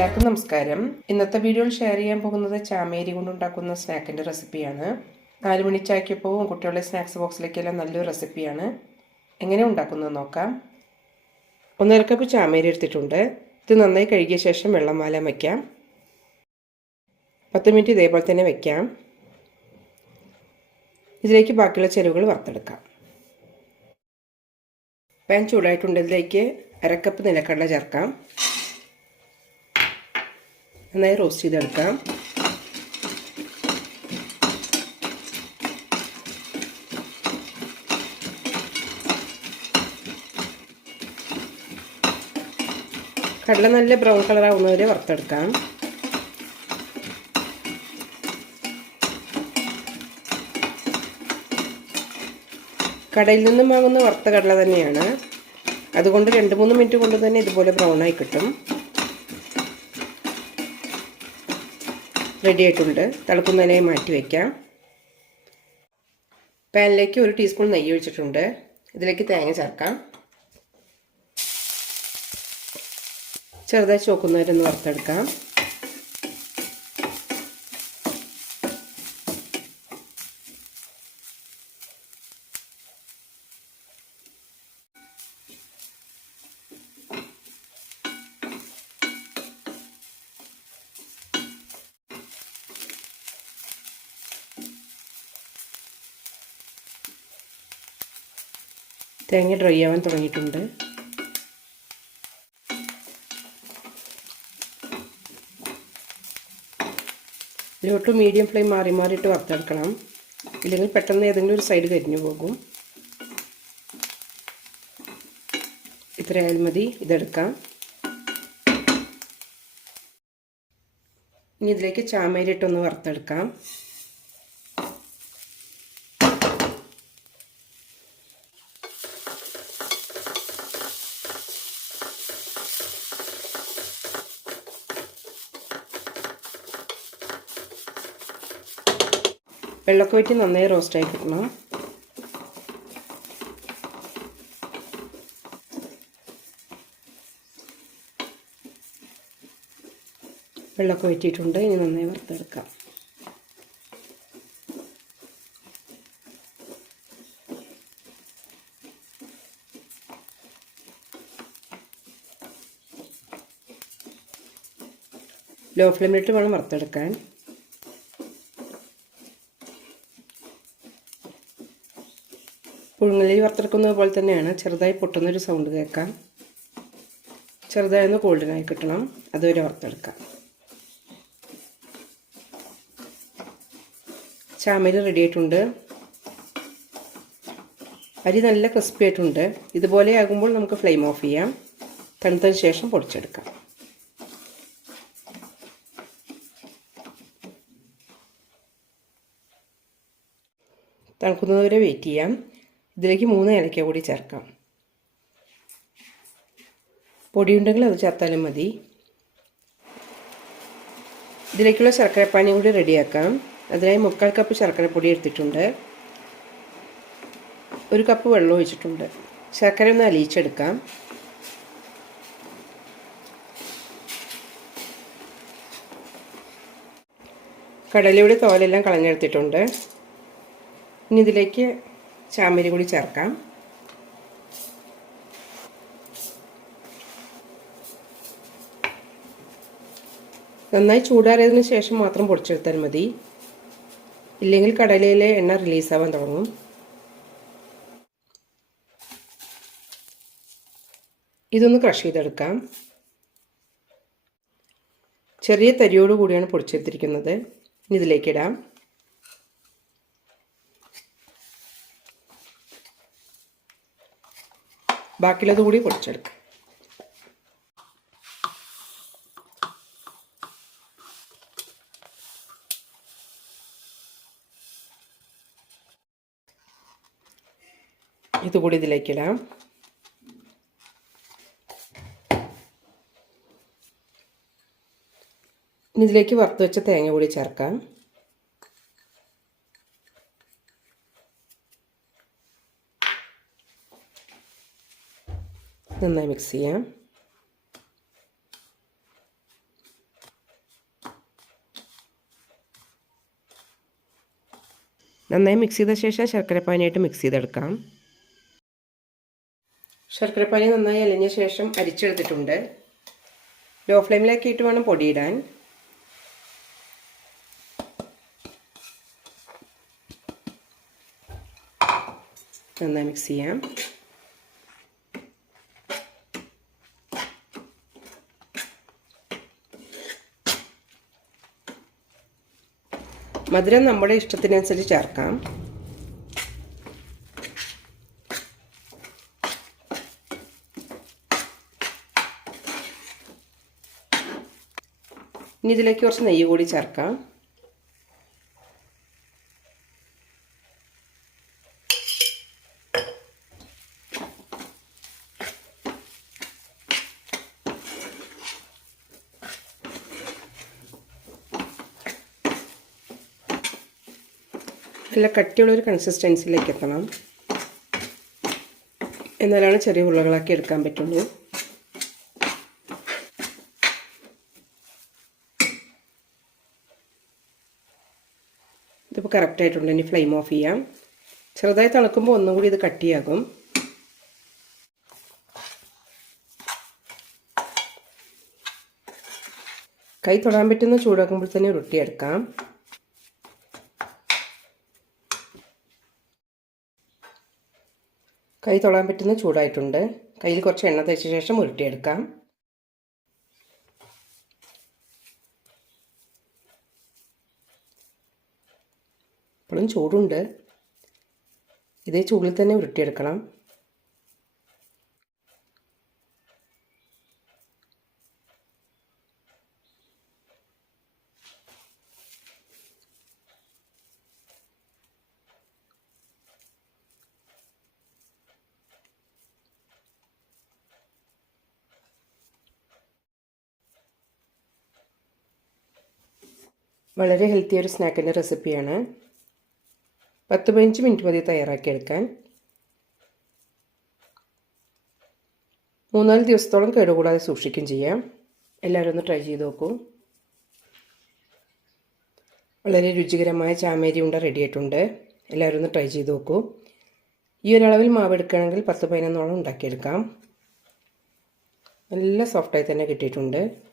എല്ലാവർക്കും നമസ്കാരം. ഇന്നത്തെ വീഡിയോയിൽ ഷെയർ ചെയ്യാൻ പോകുന്നത് ചാമേരി കൊണ്ടുണ്ടാക്കുന്ന സ്നാക്കിന്റെ റെസിപ്പിയാണ് നാല് മണിച്ചാക്കിയപ്പോൾ കുട്ടികളുടെ സ്നാക്സ് ബോക്സിലേക്കെല്ലാം നല്ലൊരു റെസിപ്പിയാണ് എങ്ങനെ ഉണ്ടാക്കുന്നത് നോക്കാം. ഒന്നര കപ്പ് ചാമേരി എടുത്തിട്ടുണ്ട്. ഇത് നന്നായി കഴുകിയ ശേഷം വെള്ളം വാലാൻ വയ്ക്കാം. പത്ത് മിനിറ്റ് ഇതേപോലെ തന്നെ വയ്ക്കാം. ഇതിലേക്ക് ബാക്കിയുള്ള ചെരുവുകൾ വറുത്തെടുക്കാം. പാൻ ചൂടായിട്ടുണ്ട്. ഇതിലേക്ക് അരക്കപ്പ് നിലക്കടല ചേർക്കാം. നന്നായി റോസ്റ്റ് ചെയ്തെടുക്കാം. കടല നല്ല ബ്രൗൺ കളർ ആവുന്നവരെ വറുത്തെടുക്കാം. കടയിൽ നിന്നും വാങ്ങുന്ന വറുത്ത കടല തന്നെയാണ്. അതുകൊണ്ട് രണ്ട് മൂന്ന് മിനിറ്റ് കൊണ്ട് തന്നെ ഇതുപോലെ ബ്രൗൺ ആയി കിട്ടും. റെഡി ആയിട്ടുണ്ട് തിളക്കുന്നതിനായി മാറ്റി വയ്ക്കാം പാനിലേക്ക് ഒരു ടീസ്പൂൺ നെയ്യ് ഒഴിച്ചിട്ടുണ്ട്. ഇതിലേക്ക് തേങ്ങ ചേർക്കാം. ചെറുതായി ചോക്കുന്നവരൊന്ന് വറുത്തെടുക്കാം. തേങ്ങ ഡ്രൈ ആവാൻ തുടങ്ങിയിട്ടുണ്ട്. ഇതിലോട്ട് മീഡിയം ഫ്ലെയിം മാറി മാറിയിട്ട് വറുത്തെടുക്കണം. ഇല്ലെങ്കിൽ പെട്ടെന്ന് ഏതെങ്കിലും ഒരു സൈഡ് കരിഞ്ഞു പോകും. ഇത്രയായാലും മതി ഇതെടുക്കാം. ഇനി ഇതിലേക്ക് ചാമേരിട്ടൊന്ന് വറുത്തെടുക്കാം. വെള്ളമൊക്കെ വെറ്റി നന്നായി റോസ്റ്റ് കിട്ടണം വെള്ളമൊക്കെ വെറ്റിയിട്ടുണ്ട്. ഇനി നന്നായി വറുത്തെടുക്കാം. ലോ ഫ്ലെയിമിലിട്ട് വേണം വറുത്തെടുക്കാൻ. പുഴുങ്ങലി വറുത്തെടുക്കുന്നത് പോലെ തന്നെയാണ് ചെറുതായി പൊട്ടുന്നൊരു സൗണ്ട് കേൾക്കാം. ചെറുതായി ഒന്ന് ഗോൾഡനായി കിട്ടണം. അതുവരെ വറുത്തെടുക്കാം. ചാമരി റെഡി ആയിട്ടുണ്ട്. അരി നല്ല ക്രിസ്പി ആയിട്ടുണ്ട്. ഇതുപോലെ ആകുമ്പോൾ നമുക്ക് ഫ്ലെയിം ഓഫ് ചെയ്യാം. തണുത്തതിന് ശേഷം പൊടിച്ചെടുക്കാം. തണുക്കുന്നതുവരെ വെയിറ്റ് ചെയ്യാം. ഇതിലേക്ക് മൂന്ന് ഏലക്ക കൂടി ചേർക്കാം. പൊടിയുണ്ടെങ്കിൽ അത് ചേർത്താലും മതി. ഇതിലേക്കുള്ള ശർക്കരപ്പാനിയും കൂടി റെഡിയാക്കാം. അതിനായി മുക്കാൽ കപ്പ് ശർക്കരപ്പൊടി എടുത്തിട്ടുണ്ട്. ഒരു കപ്പ് വെള്ളം ഒഴിച്ചിട്ടുണ്ട്. ശർക്കര ഒന്ന് അലിയിച്ചെടുക്കാം. കടലയുടെ തോലെല്ലാം കളഞ്ഞെടുത്തിട്ടുണ്ട്. ഇനി ഇതിലേക്ക് ചാമരി കൂടി ചേർക്കാം. നന്നായി ചൂടാറിയതിന് ശേഷം മാത്രം പൊടിച്ചെടുത്താൽ മതി. ഇല്ലെങ്കിൽ കടലയിലെ എണ്ണ റിലീസാവാൻ തുടങ്ങും. ഇതൊന്ന് ക്രഷ് ചെയ്തെടുക്കാം. ചെറിയ തരിയോട് കൂടിയാണ് പൊടിച്ചെടുത്തിരിക്കുന്നത്. ഇതിലേക്കിടാം ബാക്കിയുള്ളത് കൂടി പൊടിച്ചെടുക്കാം. ഇതുകൂടി ഇതിലേക്കിടാം. ഇനി ഇതിലേക്ക് വറുത്ത് വെച്ച തേങ്ങ കൂടി ചേർക്കാം. നന്നായി മിക്സ് ചെയ്യാം. നന്നായി മിക്സ് ചെയ്ത ശേഷം ശർക്കരപ്പാനിയായിട്ട് മിക്സ് ചെയ്തെടുക്കാം. ശർക്കരപ്പാനി നന്നായി അലിഞ്ഞ ശേഷം അരിച്ചെടുത്തിട്ടുണ്ട്. ലോ ഫ്ലെയിമിലേക്ക് ഇട്ട് വേണം പൊടിയിടാൻ. നന്നായി മിക്സ് ചെയ്യാം. മധുരം നമ്മുടെ ഇഷ്ടത്തിനനുസരിച്ച് ചേർക്കാം. ഇനി ഇതിലേക്ക് കുറച്ച് നെയ്യ് കൂടി ചേർക്കാം. നല്ല കട്ടിയുള്ളൊരു കൺസിസ്റ്റൻസിയിലേക്ക് എത്തണം. എന്നാലാണ് ചെറിയ ഉരുളകളാക്കി എടുക്കാൻ പറ്റുള്ളൂ. ഇതിപ്പോൾ കറക്റ്റായിട്ടുണ്ട് ഇനി ഫ്ലെയിം ഓഫ് ചെയ്യാം. ചെറുതായി തണുക്കുമ്പോൾ ഒന്നും കൂടി ഇത് കട്ടിയാകും. കൈ തൊടാൻ പറ്റുന്ന ചൂടാക്കുമ്പോൾ തന്നെ ഉരുട്ടിയെടുക്കാം കൈ തൊടാൻ പറ്റുന്ന ചൂടായിട്ടുണ്ട്. കയ്യിൽ കുറച്ച് എണ്ണ തേച്ച ശേഷം ഉരുട്ടിയെടുക്കാം. ഇപ്പോഴും ചൂടുണ്ട്. ഇതേ ചൂടിൽ തന്നെ ഉരുട്ടിയെടുക്കണം. വളരെ ഹെൽത്തി ഒരു സ്നാക്കിന്റെ റെസിപ്പിയാണ് പത്ത് പതിനഞ്ച് മിനിറ്റ് മതി തയ്യാറാക്കിയെടുക്കാൻ മൂന്നാൽ ദിവസത്തോളം കേടുകൂടാതെ സൂക്ഷിക്കുകയും ചെയ്യാം. എല്ലാവരും ഒന്ന് ട്രൈ ചെയ്ത് നോക്കൂ. വളരെ രുചികരമായ ചാമേരി ഉണ്ട റെഡി ആയിട്ടുണ്ട്. എല്ലാവരും ഒന്ന് ട്രൈ ചെയ്ത് നോക്കൂ. ഈ ഒരളവിൽ മാവ് എടുക്കുകയാണെങ്കിൽ പത്ത് പതിനൊന്നോളം ഉണ്ടാക്കിയെടുക്കാം. നല്ല സോഫ്റ്റായി തന്നെ കിട്ടിയിട്ടുണ്ട്.